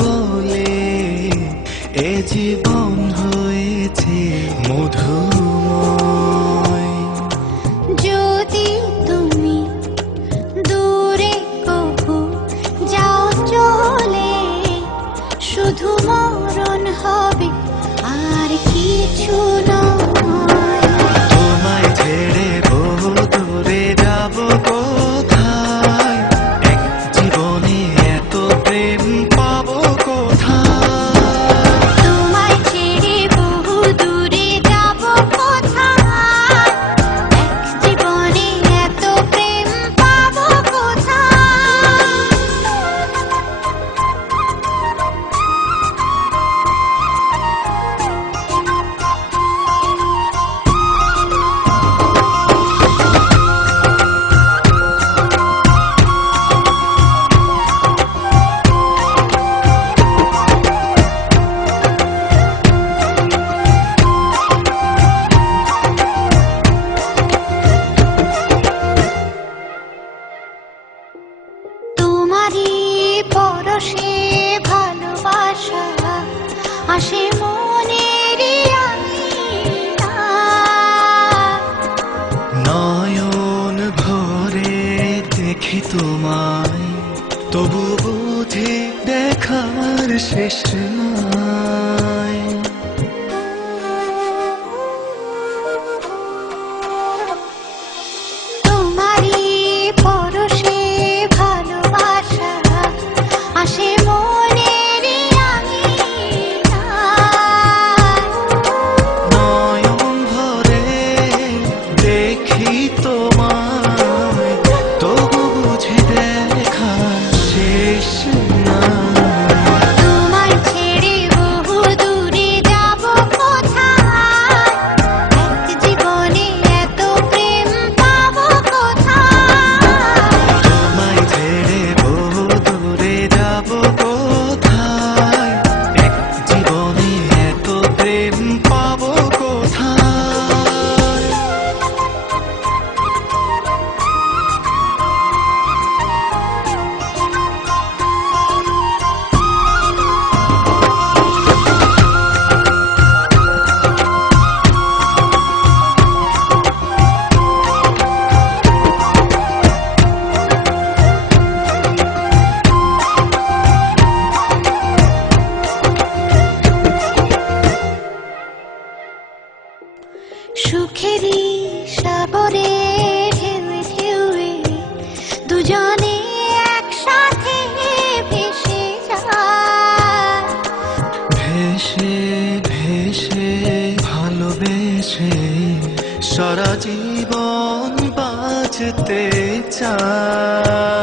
বলে এ জীবন হয়েছে মধুময়। যদি তুমি দূরে কবু যাও চলে, শুধু মরণ হবে আর কিছু নয়। তোমায় ছেড়ে বহু দূরে যাব কোথায়, এক জীবনে এত প্রেম পাবো কোথায়। তোমায় ছেড়ে বহু দূরে যাব কোথায়, এক জীবনে এত প্রেম পাবো কোথায়। তোমারই পরশে ভালোবাসা আসে মনের নয়ন ভরে দেখি তোমায়, তবু বুঝি দেখার শেষ নাই। তোমারই পরশে ভালোবাসা আসে মনের নয়ন ভরে দেখি তোমায়, তবু বুঝি দেখার শেষ নাই। তোমায় ছেড়ে বহু দূরে যাব কোথায়, এক জীবনে এত প্রেম পাবো কোথায়। তোমায় ছেড়ে বহু দূরে যাব কোথায়, এক জীবনে এত প্রেম পাবো কোথায়। সুখেরই সাগরে ঢেউয়ে ঢেউয়ে দুজনে একসাথে ভেসে যায়। ভেসে ভেসে ভালোবেসে সারা জীবন বাঁচতে চায়।